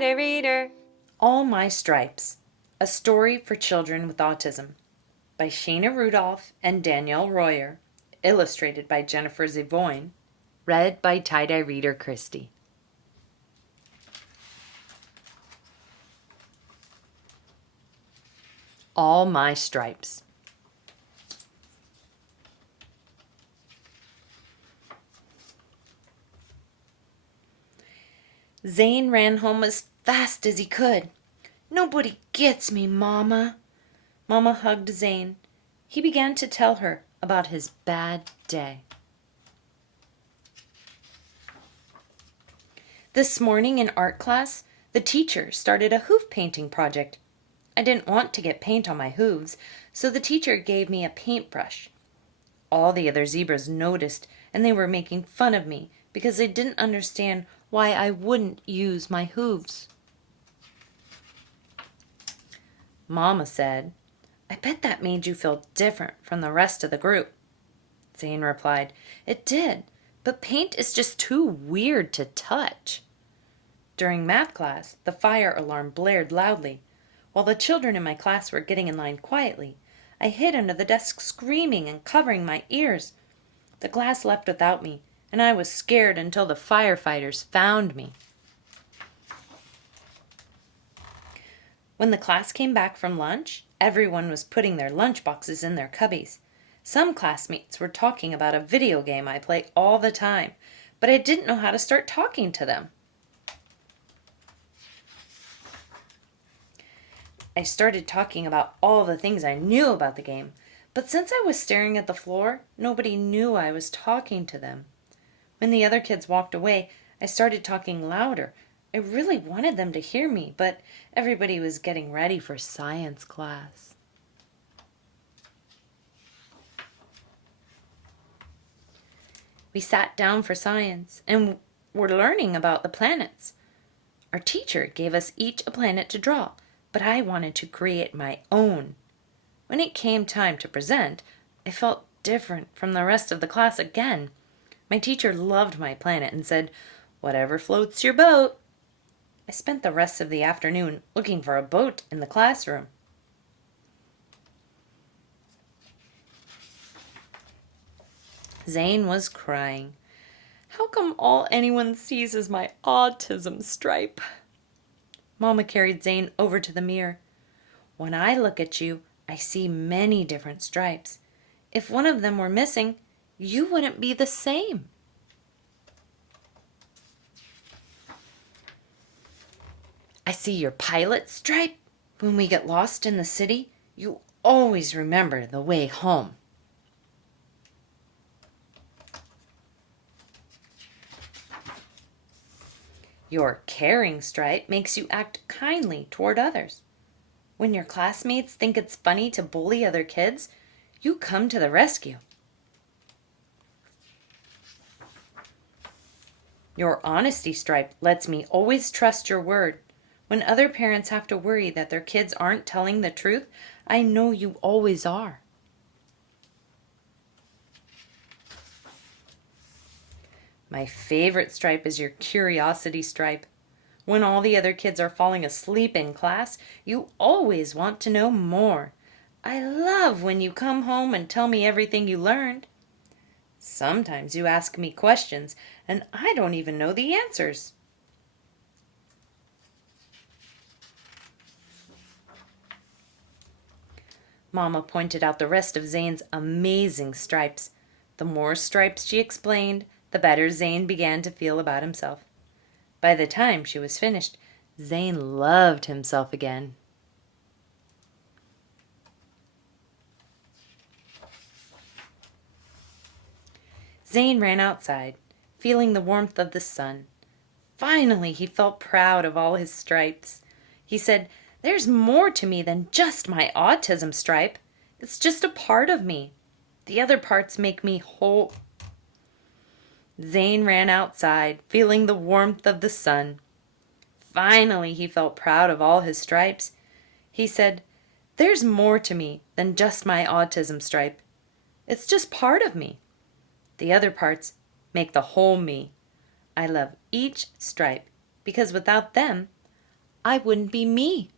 tie-dye reader. All My Stripes, A Story for Children with Autism by Shaina Rudolph and Danielle Royer, illustrated by Jennifer Zivoin, read by tie-dye reader Kristie. All My Stripes. Zane ran home as fast as he could. "Nobody gets me, Mama." Mama hugged Zane. He began to tell her about his bad day. This morning in art class, the teacher started a hoof painting project. I didn't want to get paint on my hooves, so the teacher gave me a paintbrush. All the other zebras noticed, and they were making fun of me because they didn't understand why I wouldn't use my hooves. Mama said, "I bet that made you feel different from the rest of the group." Zane replied, "It did, but paint is just too weird to touch." During math class, the fire alarm blared loudly. While the children in my class were getting in line quietly, I hid under the desk screaming and covering my ears. The class left without me, and I was scared until the firefighters found me. When the class came back from lunch, everyone was putting their lunch boxes in their cubbies. Some classmates were talking about a video game I play all the time, but I didn't know how to start talking to them. I started talking about all the things I knew about the game, but since I was staring at the floor, nobody knew I was talking to them. When the other kids walked away, I started talking louder. I really wanted them to hear me, but everybody was getting ready for science class. We sat down for science and were learning about the planets. Our teacher gave us each a planet to draw, but I wanted to create my own. When it came time to present, I felt different from the rest of the class again. My teacher loved my planet and said, "Whatever floats your boat." I spent the rest of the afternoon looking for a boat in the classroom. Zane was crying. "How come all anyone sees is my autism stripe?" Mama carried Zane over to the mirror. "When I look at you, I see many different stripes. If one of them were missing, you wouldn't be the same." "I see your pilot stripe. When we get lost in the city, you always remember the way home." "Your caring stripe makes you act kindly toward others. When your classmates think it's funny to bully other kids, you come to the rescue." "Your honesty stripe lets me always trust your word. When other parents have to worry that their kids aren't telling the truth, I know you always are." "My favorite stripe is your curiosity stripe. When all the other kids are falling asleep in class, you always want to know more. I love when you come home and tell me everything you learned. Sometimes you ask me questions, and I don't even know the answers." Mama pointed out the rest of Zane's amazing stripes. The more stripes she explained, the better Zane began to feel about himself. By the time she was finished, Zane loved himself again. Zane ran outside, feeling the warmth of the sun. Finally, he felt proud of all his stripes. He said, "There's more to me than just my autism stripe. It's just a part of me. The other parts make me whole." Zane ran outside, feeling the warmth of the sun. Finally, he felt proud of all his stripes. He said, "There's more to me than just my autism stripe. It's just part of me. The other parts make the whole me. I love each stripe because without them, I wouldn't be me.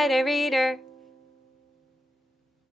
Writer Reader.